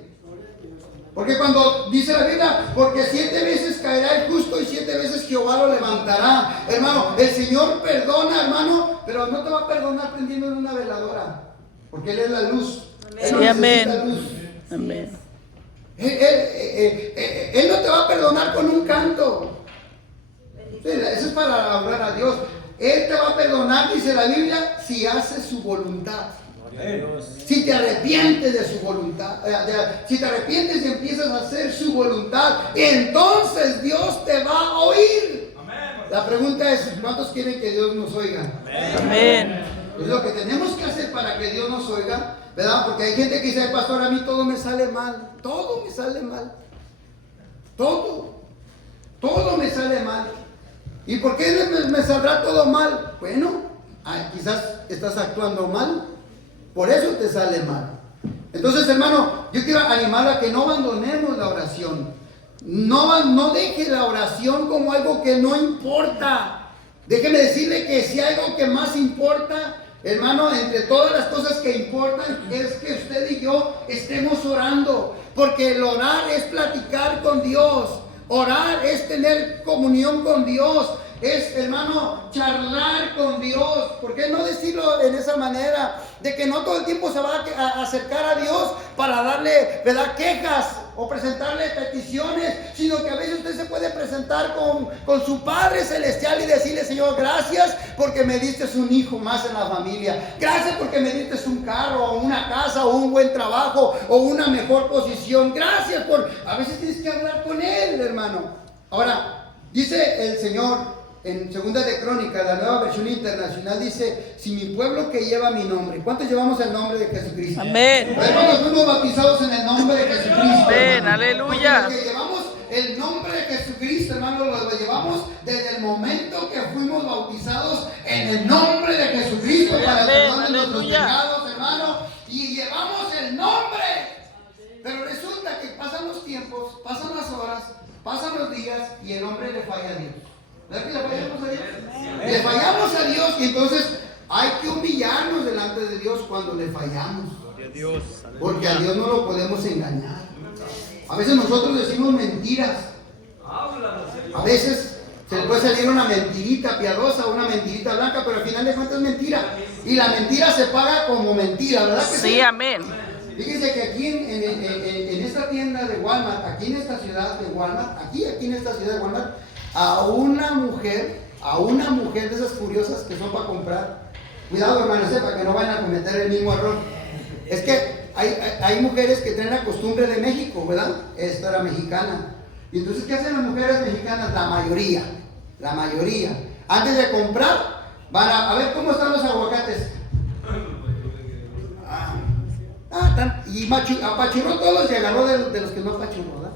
Porque cuando dice la Biblia, porque 7 veces caerá el justo y 7 veces Jehová lo levantará. Hermano, el Señor perdona, hermano, pero no te va a perdonar prendiendo en una veladora, porque Él es la luz. Él no necesita luz. Amén. Él no te va a perdonar con un canto. Eso es para hablar a Dios. Él te va a perdonar, dice la Biblia, si haces su voluntad. Si te arrepientes de su voluntad, si te arrepientes y empiezas a hacer su voluntad, entonces Dios te va a oír. La pregunta es, ¿cuántos quieren que Dios nos oiga? Amén. Es lo que tenemos que hacer para que Dios nos oiga, ¿verdad? Porque hay gente que dice, pastor, a mí todo me sale mal. Todo me sale mal. Todo me sale mal. ¿Y por qué me saldrá todo mal? Bueno, quizás estás actuando mal, por eso te sale mal. Entonces, hermano, yo quiero animar a que no abandonemos la oración. No deje la oración como algo que no importa. Déjeme decirle que si hay algo que más importa, hermano, entre todas las cosas que importan, es que usted y yo estemos orando. Porque el orar es platicar con Dios. Orar es tener comunión con Dios. Es, hermano, charlar con Dios. ¿Por qué no decirlo en esa manera? De que no todo el tiempo se va a acercar a Dios para darle, ¿verdad?, quejas o presentarle peticiones, sino que a veces usted se puede presentar con su Padre Celestial y decirle, Señor, gracias porque me diste un hijo más en la familia. Gracias porque me diste un carro o una casa o un buen trabajo o una mejor posición. Gracias por... A veces tienes que hablar con Él, hermano. Ahora, dice el Señor en Segunda de Crónicas, la Nueva Versión Internacional, dice, si mi pueblo que lleva mi nombre. ¿Cuántos llevamos el nombre de Jesucristo? Amén. Hermanos, fuimos bautizados en el nombre de Jesucristo. Amén, aleluya. Porque llevamos el nombre de Jesucristo, hermanos, lo llevamos desde el momento que fuimos bautizados en el nombre de Jesucristo para el perdón de nuestros pecados, hermano, y llevamos el nombre. Pero resulta que pasan los tiempos, pasan las horas, pasan los días y el hombre le falla a Dios. ¿Verdad que le fallamos a Dios? Le fallamos a Dios y entonces hay que humillarnos delante de Dios cuando le fallamos. Porque a Dios no lo podemos engañar. A veces nosotros decimos mentiras. A veces se le puede salir una mentirita piadosa o una mentirita blanca, pero al final de cuentas es mentira. Y la mentira se paga como mentira, ¿verdad que sí? Sí, amén. Fíjense que aquí en esta tienda de Walmart, aquí en esta ciudad de Walmart, aquí en esta ciudad de Walmart, a una mujer de esas curiosas que son para comprar. Cuidado, hermanos, para que no vayan a cometer el mismo error. Es que hay mujeres que tienen la costumbre de México, ¿verdad? Esta era mexicana. Y entonces, ¿qué hacen las mujeres mexicanas? La mayoría. Antes de comprar, van a ver cómo están los aguacates. Y apachurró todos y agarró de los que no apachurró, ¿verdad?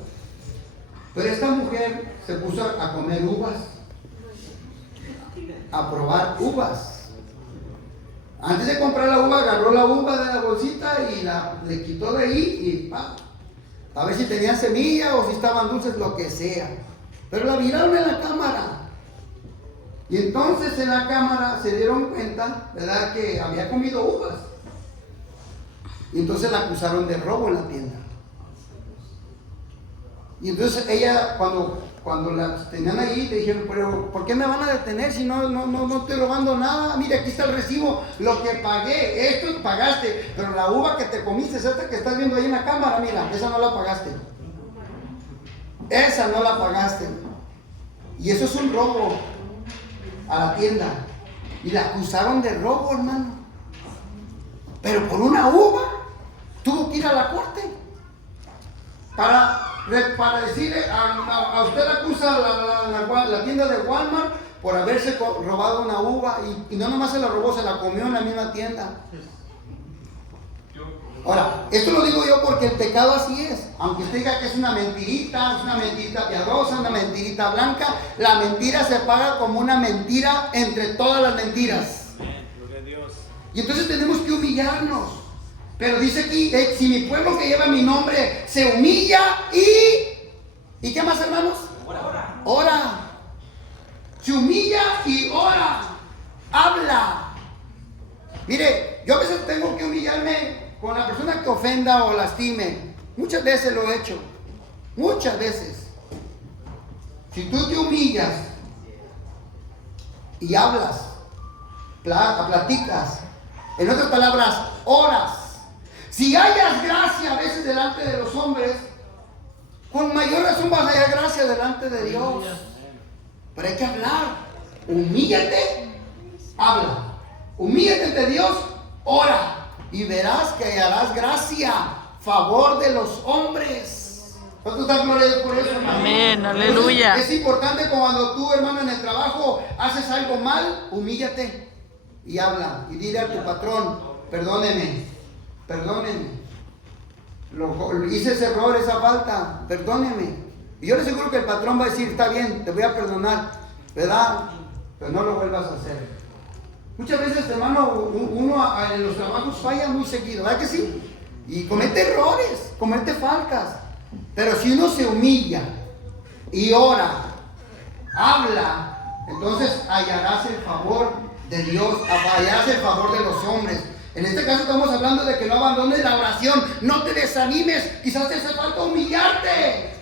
Pero esta mujer se puso a comer uvas, a probar uvas. Antes de comprar la uva, agarró la uva de la bolsita y le quitó de ahí y a ver si tenían semilla o si estaban dulces, lo que sea. Pero la miraron en la cámara. Y entonces en la cámara se dieron cuenta, ¿verdad?, que había comido uvas. Y entonces la acusaron de robo en la tienda. Y entonces ella, cuando la tenían ahí, le dijeron, pero ¿por qué me van a detener si no estoy robando nada? Mira, aquí está el recibo, lo que pagué, esto pagaste, pero la uva que te comiste, esta que estás viendo ahí en la cámara, mira, esa no la pagaste. Esa no la pagaste. Y eso es un robo a la tienda. Y la acusaron de robo, hermano. Pero por una uva tuvo que ir a la corte para decirle a usted acusa la tienda de Walmart por haberse robado una uva y no nomás se la robó, se la comió en la misma tienda. Ahora, esto lo digo yo porque el pecado así es. Aunque usted diga que es una mentirita piadosa, una mentirita blanca, la mentira se paga como una mentira entre todas las mentiras. Y entonces tenemos que humillarnos. Pero dice aquí, si mi pueblo que lleva mi nombre se humilla ¿y qué más, hermanos? Ora. Se humilla y ora. Habla. Mire, yo a veces tengo que humillarme con la persona que ofenda o lastime. Muchas veces lo he hecho. Muchas veces. Si tú te humillas y hablas, platicas, en otras palabras, oras. Si hayas gracia a veces delante de los hombres, con mayor razón vas a hallar gracia delante de Dios. Pero hay que hablar. Humíllate, habla. Humíllate ante Dios, ora. Y verás que hallarás gracia, favor de los hombres. ¿Cuántos dan gloria a Dios por eso, hermano? Amén, aleluya. Es importante cuando tú, hermano, en el trabajo haces algo mal, humíllate y habla. Y dile a tu patrón, perdóneme. Hice ese error, esa falta, perdóneme. Y yo le aseguro que el patrón va a decir, está bien, te voy a perdonar, ¿verdad? Pero no lo vuelvas a hacer. Muchas veces, hermano, uno en los trabajos falla muy seguido, ¿verdad que sí? Y comete errores, comete faltas. Pero si uno se humilla y ora, habla, entonces hallarás el favor de Dios, hallarás el favor de los hombres. En este caso estamos hablando de que no abandones la oración, no te desanimes, quizás te hace falta humillarte.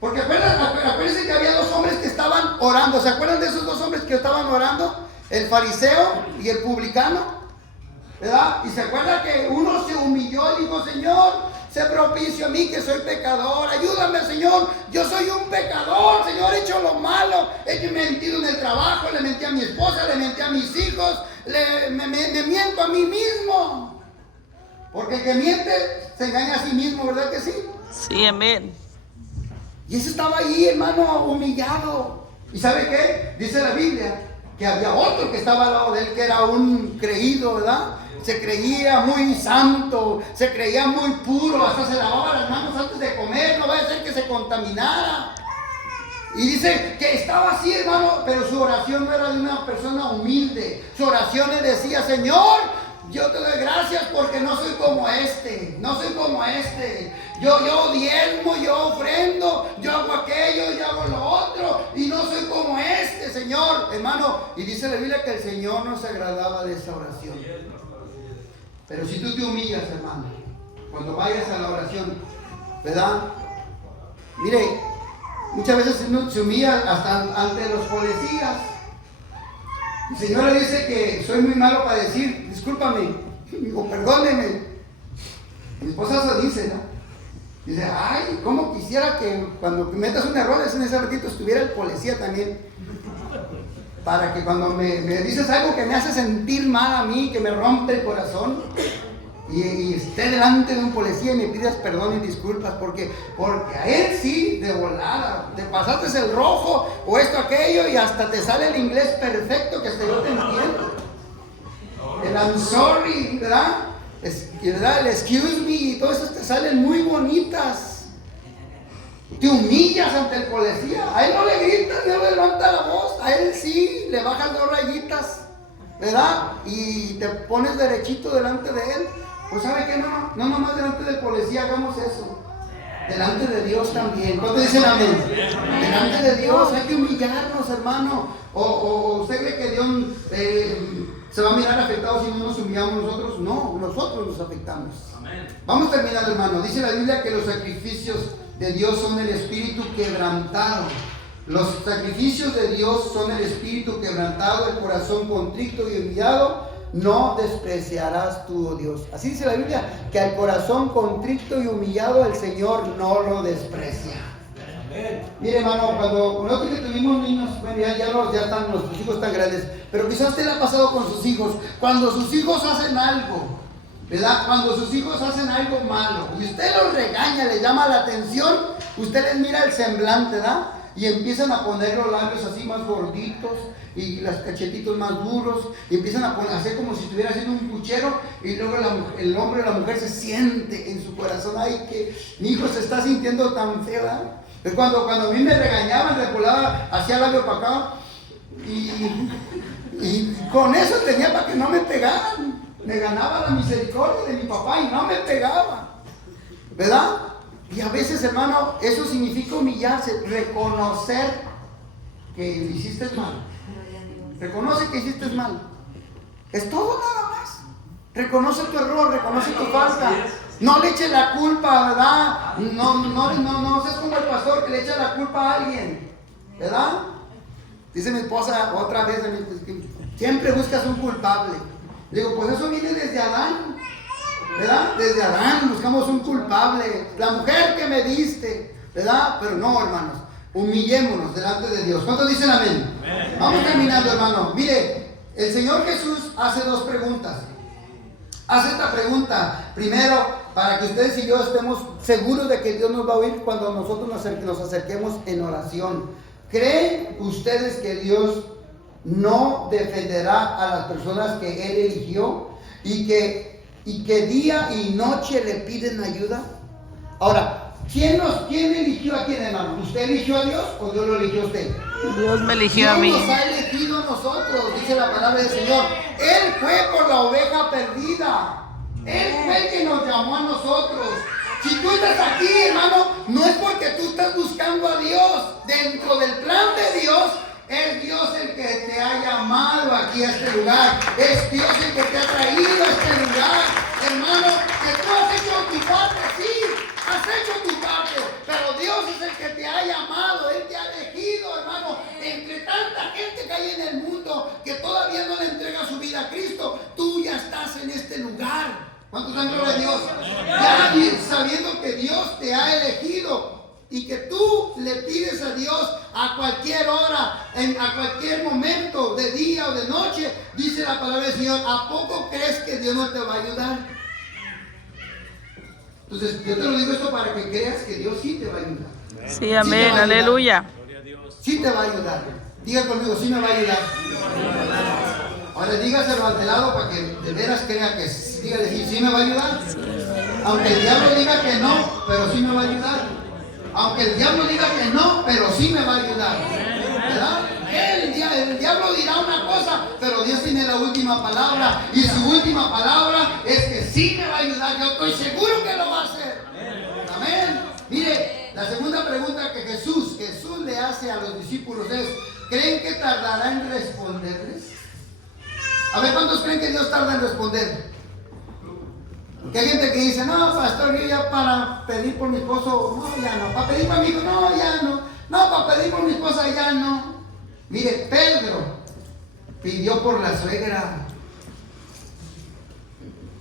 Porque acuérdense que había dos hombres que estaban orando. ¿Se acuerdan de esos dos hombres que estaban orando? El fariseo y el publicano, ¿verdad? Y se acuerda que uno se humilló y dijo, Señor, sé propicio a mí que soy pecador, ayúdame, Señor, yo soy un pecador, Señor, he hecho lo malo, he mentido en el trabajo, le mentí a mi esposa, le mentí a mis hijos, me miento a mí mismo. Porque el que miente se engaña a sí mismo, ¿verdad que sí? Sí, amén. Y ese estaba ahí, hermano, humillado. ¿Y sabe qué? Dice la Biblia que había otro que estaba al lado de él, que era un creído, ¿verdad? Se creía muy santo, se creía muy puro, hasta se lavaba las manos antes de comer, no vaya a ser que se contaminara. Y dice que estaba así, hermano, pero su oración no era de una persona humilde. Su oración le decía, Señor, yo te doy gracias porque no soy como este, no soy como este. Yo diezmo, yo ofrendo, yo hago aquello, yo hago lo otro y no soy como este, Señor, hermano. Y dice la Biblia que el Señor no se agradaba de esa oración. Pero si tú te humillas, hermano, cuando vayas a la oración, ¿verdad? Mire, muchas veces uno se humilla hasta ante los policías. El Señor le dice que soy muy malo para decir, discúlpame, o perdóneme. Mi esposa se dice, ¿no? Dice, ay, cómo quisiera que cuando metas un error en ese ratito estuviera el policía también. Para que cuando me dices algo que me hace sentir mal a mí, que me rompe el corazón, y esté delante de un policía y me pidas perdón y disculpas, porque a él sí, de volada, te pasaste el rojo o esto, aquello, y hasta te sale el inglés perfecto que hasta yo te entiendo. El I'm sorry, ¿verdad? El excuse me y todo eso te salen muy bonitas. Te humillas ante el policía. A él no le gritas, no le levanta la voz. A él sí le bajas 2 rayitas, ¿verdad? Y te pones derechito delante de él. Pues ¿sabe qué? No nomás delante del policía hagamos eso. Delante de Dios también. ¿Cuánto dicen amén? Delante de Dios hay que humillarnos, hermano. O usted cree que Dios se va a mirar afectado si no nos humillamos nosotros. No, nosotros nos afectamos. Amén. Vamos terminando, hermano. Dice la Biblia que los sacrificios de Dios son el espíritu quebrantado. Los sacrificios de Dios son el espíritu quebrantado, el corazón contrito y humillado no despreciarás tú, oh Dios. Así dice la Biblia, que al corazón contrito y humillado el Señor no lo desprecia. Mire, hermano, cuando nosotros que tuvimos niños, bueno, ya están, nuestros hijos están grandes, pero quizás usted le ha pasado con sus hijos, cuando sus hijos hacen algo, ¿verdad? Cuando sus hijos hacen algo malo y usted los regaña, les llama la atención, usted les mira el semblante, ¿verdad? Y empiezan a poner los labios así más gorditos y los cachetitos más duros y empiezan a hacer como si estuviera haciendo un puchero, y luego el hombre o la mujer se siente en su corazón, ay, que mi hijo se está sintiendo tan feo, ¿verdad? Cuando a mí me regañaban, reculaba, hacía labio para acá y con eso tenía para que no me pegaran. Me ganaba la misericordia de mi papá y no me pegaba, ¿verdad? Y a veces, hermano, eso significa humillarse, reconocer que hiciste mal. Reconoce que hiciste mal. Es todo, nada más. Reconoce tu error, reconoce tu falta. No le eche la culpa, ¿verdad? No seas como el pastor que le echa la culpa a alguien, ¿verdad? Dice mi esposa otra vez, siempre buscas un culpable. Le digo, pues eso viene desde Adán, ¿verdad? Desde Adán buscamos un culpable. La mujer que me diste, ¿verdad? Pero no, hermanos, humillémonos delante de Dios. ¿Cuántos dicen amén? Amén. Vamos terminando, hermano. Mire, el Señor Jesús hace 2 preguntas. Hace esta pregunta, primero, para que ustedes y yo estemos seguros de que Dios nos va a oír cuando nosotros nos acerquemos en oración. ¿Creen ustedes que Dios no defenderá a las personas que Él eligió y que día y noche le piden ayuda? Ahora, ¿quién eligió a quién, hermano? ¿Usted eligió a Dios o Dios lo eligió a usted? Dios me eligió a mí. Dios nos ha elegido a nosotros, dice la palabra del Señor. Él fue por la oveja perdida. Él fue el que nos llamó a nosotros. Si tú estás aquí, hermano, no es porque tú estás buscando a Dios. Dentro del plan de Dios, es Dios el que te ha llamado aquí a este lugar. Es Dios el que te ha traído a este lugar. Hermano, que tú has hecho tu parte, sí, has hecho tu parte, pero Dios es el que te ha llamado, Él te ha elegido, hermano. Entre tanta gente que hay en el mundo que todavía no le entrega su vida a Cristo, tú ya estás en este lugar. ¿Cuántos dan gloria a Dios? Ya sabiendo que Dios te ha elegido y que tú le pides a Dios a cualquier hora, a cualquier momento, de día o de noche, dice la palabra del Señor, ¿a poco crees que Dios no te va a ayudar? Entonces, yo te lo digo esto para que creas que Dios sí te va a ayudar. Sí, amén, sí, aleluya. Sí te va a ayudar. Diga conmigo, sí me va a ayudar. Ahora dígaselo al de lado para que de veras crea que sí. Dígale, sí me va a ayudar. Aunque el diablo diga que no, pero sí me va a ayudar. Aunque el diablo diga que no, pero sí me va a ayudar. ¿Verdad? El diablo dirá una cosa, pero Dios tiene la última última palabra. Y su última palabra es que sí me va a ayudar. Yo estoy seguro que lo va a hacer. Amén. Mire, la segunda pregunta que Jesús le hace a los discípulos es: ¿creen que tardará en responderles? A ver, ¿cuántos creen que Dios tarda en responder? Porque hay gente que dice: no, pastor, yo ya para pedir por mi esposo, no, ya no. Para pedir por mi hijo, no, ya no. No, para pedir por mi esposa, ya no. Mire, Pedro pidió por la suegra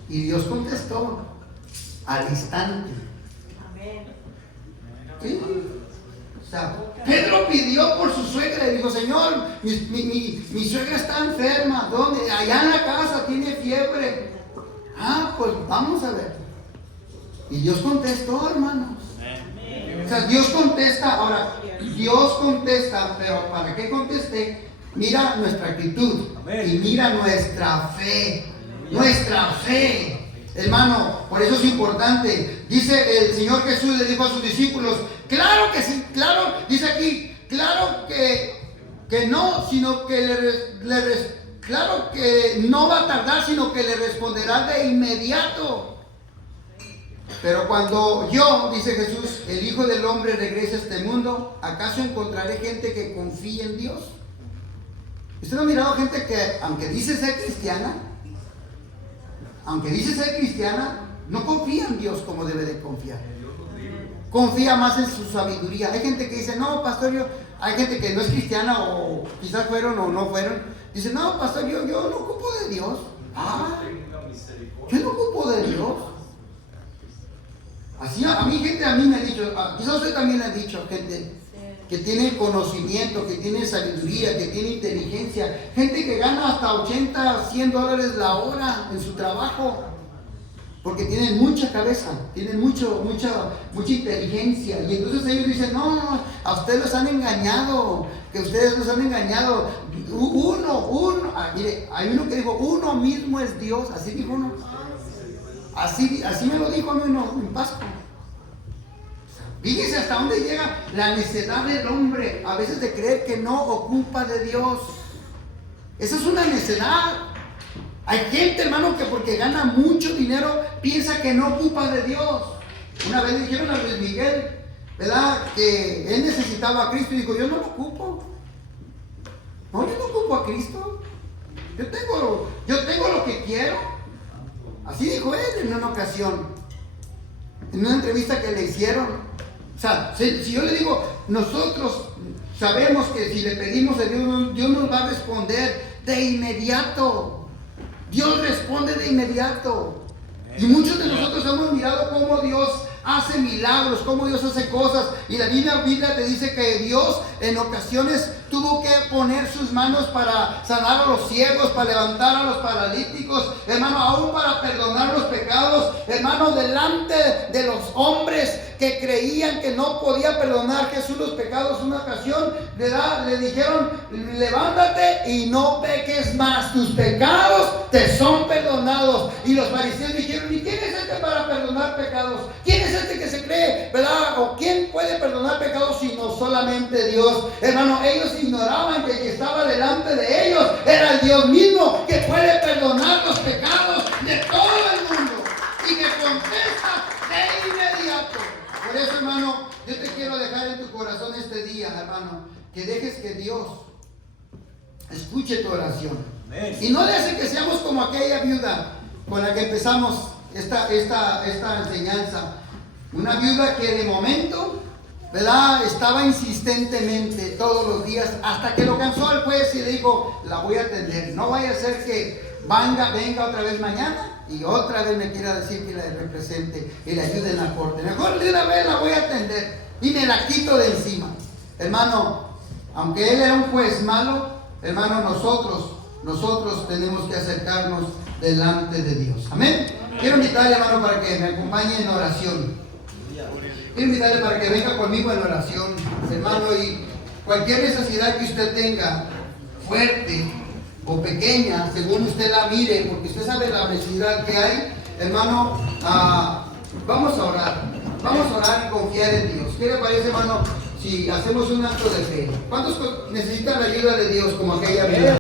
y Dios contestó al instante. ¿Sí? O sea, Pedro pidió por su suegra y dijo: Señor, mi suegra está enferma. ¿Dónde? Allá en la casa, tiene fiebre. Ah, pues vamos a ver. Y Dios contestó, hermanos. O sea, Dios contesta. Ahora, Dios contesta, pero ¿para qué conteste? Mira nuestra actitud y mira nuestra fe. Nuestra fe. Hermano, por eso es importante. Dice el Señor Jesús, le dijo a sus discípulos: claro que sí, claro, dice aquí, claro que no, sino que claro que no va a tardar, sino que le responderá de inmediato. Pero cuando yo, dice Jesús, el Hijo del Hombre regrese a este mundo, ¿acaso encontraré gente que confíe en Dios? ¿Usted no ha mirado gente que, aunque dice ser cristiana, no confía en Dios como debe de confiar? Confía más en su sabiduría. Hay gente que dice: no, pastor, hay gente que no es cristiana, o quizás fueron o no fueron. Dice: no, pastor, yo no ocupo de Dios. Yo no ocupo de Dios. Así a mí me ha dicho, quizás usted también le ha dicho, gente que tiene conocimiento, que tiene sabiduría, que tiene inteligencia, gente que gana hasta 80, 100 dólares la hora en su trabajo, porque tienen mucha cabeza, tienen mucha inteligencia, y entonces ellos dicen: no, a ustedes los han engañado, que ustedes los han engañado. Mire, hay uno que dijo: uno mismo es Dios. Así dijo uno. Así me lo dijo a mí en Pascua. Fíjese hasta dónde llega la necedad del hombre, a veces de creer que no ocupa de Dios. Esa es una necedad. Hay gente, hermano, que porque gana mucho dinero piensa que no ocupa de Dios. Una vez le dijeron a Luis Miguel, ¿verdad?, que él necesitaba a Cristo, y dijo: yo no lo ocupo. No, yo no ocupo a Cristo. Yo tengo lo que quiero. Así dijo él en una ocasión, en una entrevista que le hicieron. O sea, si yo le digo, nosotros sabemos que si le pedimos a Dios, Dios nos va a responder de inmediato. Dios responde de inmediato. Y muchos de nosotros hemos mirado cómo Dios hace milagros, cómo Dios hace cosas. Y la Biblia te dice que Dios en ocasiones tuvo que poner sus manos para sanar a los ciegos, para levantar a los paralíticos, hermano, aún para perdonar los pecados, hermano, delante de los hombres que creían que no podía perdonar Jesús los pecados. Una ocasión le dijeron: levántate y no peques más, tus pecados te son perdonados. Y los fariseos dijeron: ¿y quién es este para perdonar pecados? ¿Quién es este que se cree, verdad? ¿O quién puede perdonar pecados sino solamente Dios? Hermano, ellos ignoraban que el que estaba delante de ellos era el Dios mismo, que puede perdonar los pecados de todo el mundo y que contesta de inmediato. Por eso, hermano, yo te quiero dejar en tu corazón este día, hermano, que dejes que Dios escuche tu oración. Y no le hace que seamos como aquella viuda con la que empezamos esta enseñanza. Una viuda que de momento, ¿verdad?, estaba insistentemente todos los días, hasta que lo cansó el juez y le dijo: la voy a atender. No vaya a ser que venga otra vez mañana y otra vez me quiera decir que la represente y le ayude en la corte. Mejor de una vez la voy a atender y me la quito de encima. Hermano, aunque él era un juez malo, hermano, nosotros tenemos que acercarnos delante de Dios. Amén. Quiero invitarle, hermano, para que me acompañe en oración. Quiero invitarle para que venga conmigo en oración, hermano, y cualquier necesidad que usted tenga, fuerte o pequeña, según usted la mire, porque usted sabe la necesidad que hay, hermano, vamos a orar y confiar en Dios. ¿Qué le parece, hermano, si hacemos un acto de fe? ¿Cuántos necesitan la ayuda de Dios como aquella vez?